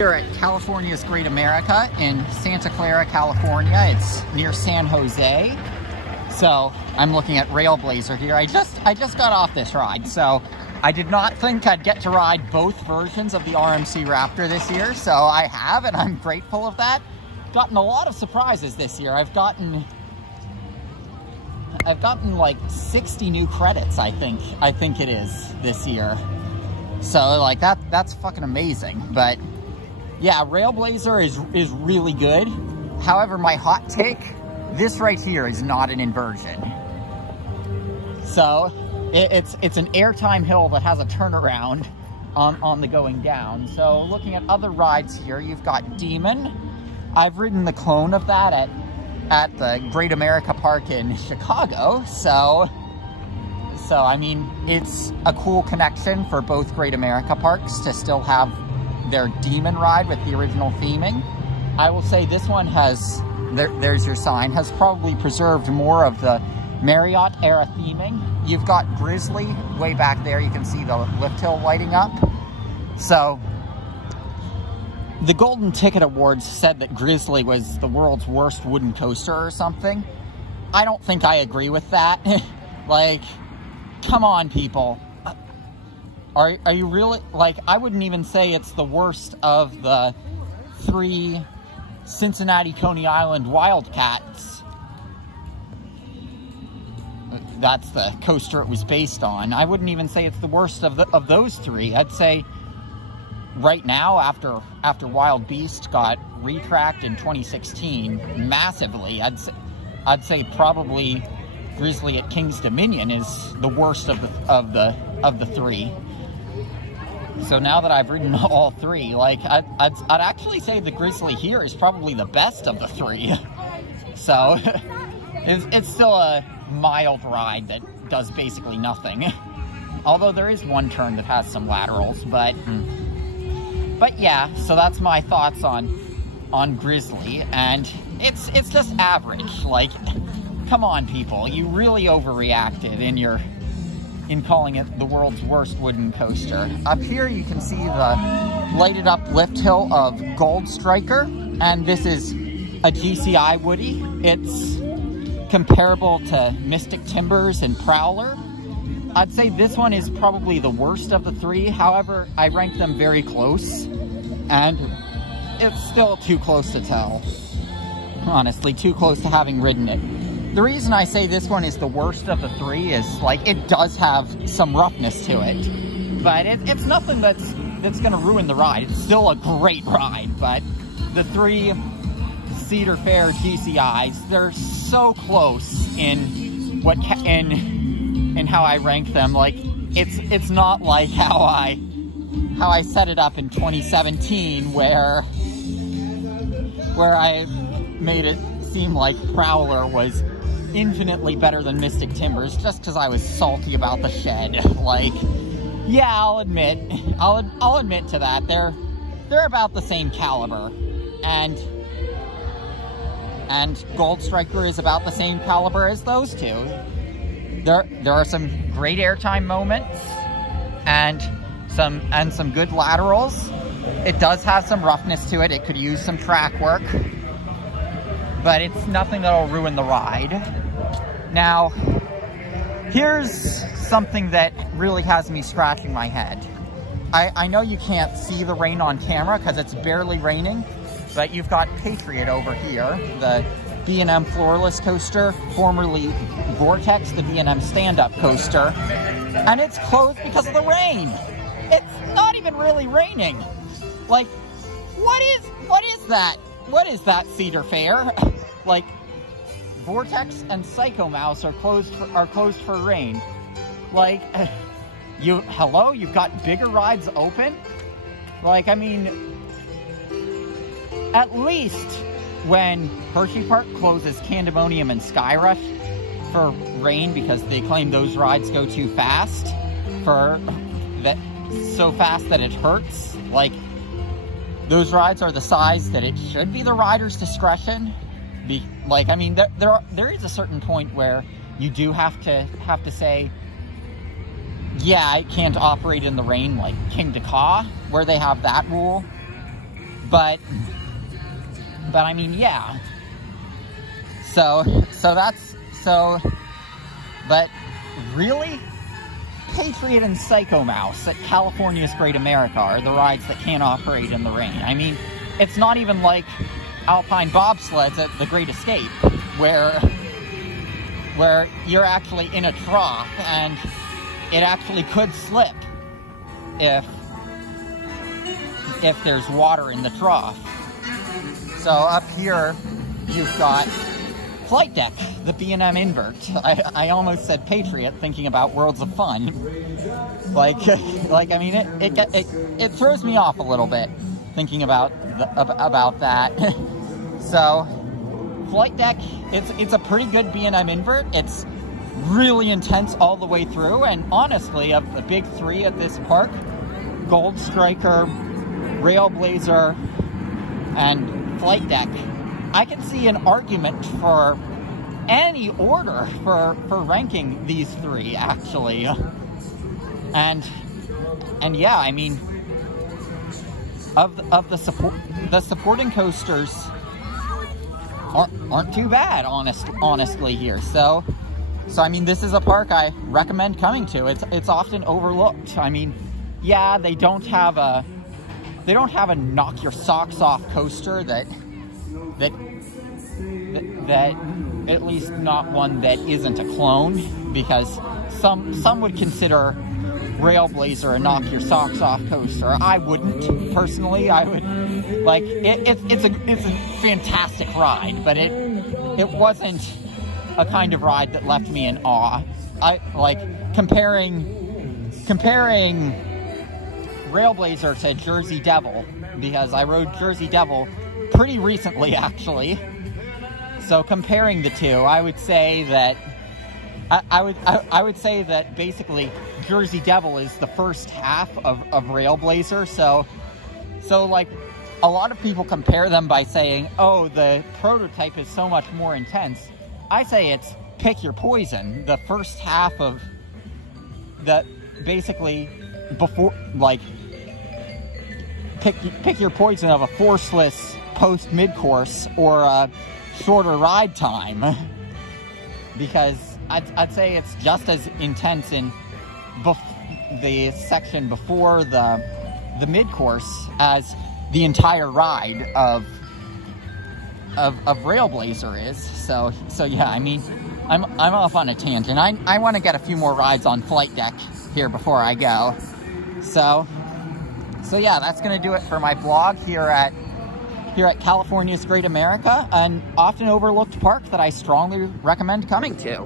Here at California's Great America in Santa Clara, California. It's near San Jose. So I'm looking at Railblazer here. I just got off this ride, so I did not think I'd get to ride both versions of the RMC Raptor this year. So I have, and I'm grateful of that. Gotten a lot of surprises this year. I've gotten like 60 new credits, I think it is this year. So like that's fucking amazing. But yeah, Railblazer is really good. However, my hot take, this right here is not an inversion. So it's an airtime hill that has a turnaround on the going down. So looking at other rides here, you've got Demon. I've ridden the clone of that at the Great America Park in Chicago. So I mean, it's a cool connection for both Great America parks to still have their Demon ride with the original theming. I will say this one has, there's your sign, has probably preserved more of the Marriott era theming. You've got Grizzly way back there. You can see the lift hill lighting up. So the Golden Ticket Awards said that Grizzly was the world's worst wooden coaster or something. I don't think I agree with that. Like, come on, people. Are you really, like, I wouldn't even say it's the worst of the 3 Cincinnati Coney Island Wildcats. That's the coaster it was based on. I wouldn't even say it's the worst of those 3. I'd say right now, after Wild Beast got retracked in 2016 massively, I'd say probably Grizzly at King's Dominion is the worst of the 3. So now that I've ridden all 3, like I'd actually say the Grizzly here is probably the best of the 3. So it's still a mild ride that does basically nothing. Although there is one turn that has some laterals, but yeah. So that's my thoughts on Grizzly, and it's just average. Like, come on, people, you really overreacted in calling it the world's worst wooden coaster. Up here you can see the lighted up lift hill of Gold Striker, and this is a GCI Woody. It's comparable to Mystic Timbers and Prowler. I'd say this one is probably the worst of the 3. However, I rank them very close, and it's still too close to tell. Honestly, too close to having ridden it. The reason I say this one is the worst of the 3 is, like, it does have some roughness to it. But it's nothing that's going to ruin the ride. It's still a great ride, but the 3 Cedar Fair GCIs, they're so close in how I rank them. Like, it's not like how I set it up in 2017 where I made it seem like Prowler was infinitely better than Mystic Timbers just because I was salty about the shed. Like, yeah, I'll admit to that. They're about the same caliber, and Gold Striker is about the same caliber as those 2. There are some great airtime moments and some good laterals. It does have some roughness to it. It could use some track work, but it's nothing that'll ruin the ride. Now, here's something that really has me scratching my head. I know you can't see the rain on camera because it's barely raining, but you've got Patriot over here, the B&M floorless coaster, formerly Vortex, the B&M stand-up coaster, and it's closed because of the rain. It's not even really raining. Like, what is that? What is that, Cedar Fair? Like, Vortex and Psycho Mouse are closed for rain. Like, you've got bigger rides open? Like, I mean, at least when Hershey Park closes Candemonium and Skyrush for rain because they claim those rides go too fast, so fast that it hurts. Like, those rides are the size that it should be the rider's discretion. Like, I mean, there is a certain point where you do have to say, yeah, I can't operate in the rain, like King Dakar, where they have that rule. But I mean, yeah. But really, Patriot and Psycho Mouse at California's Great America are the rides that can't operate in the rain. I mean, it's not even like Alpine bobsleds at the Great Escape, where you're actually in a trough and it actually could slip if there's water in the trough. So up here, you've got Flight Deck, the B&M invert. I almost said Patriot, thinking about Worlds of Fun. Like I mean, it throws me off a little bit thinking about that. So, Flight Deck, it's a pretty good B&M invert. It's really intense all the way through, and honestly, of the big three at this park, Gold Striker, Railblazer, and Flight Deck, I can see an argument for any order for ranking these three, actually. And yeah, I mean, of the supporting coasters aren't too bad, honestly here. So I mean, this is a park I recommend coming to. It's often overlooked. I mean, yeah, they don't have a knock your socks off coaster that at least not one that isn't a clone, because some would consider Railblazer a knock your socks off coaster. I wouldn't, personally. I would, like, it's a fantastic ride, but it wasn't a kind of ride that left me in awe. I like comparing Railblazer to Jersey Devil, because I rode Jersey Devil pretty recently, actually. So comparing the two, I would say that I would say that basically Jersey Devil is the first half of Railblazer. So like, a lot of people compare them by saying, oh, the prototype is so much more intense. I say it's pick your poison. The first half of the, basically, before, like, pick your poison of a forceless post mid-course or a shorter ride time, because I'd say it's just as intense in the section before the mid-course as the entire ride of Railblazer is. So yeah, I mean, I'm off on a tangent. I want to get a few more rides on Flight Deck here before I go. So yeah, that's gonna do it for my blog here at California's Great America, an often overlooked park that I strongly recommend coming to.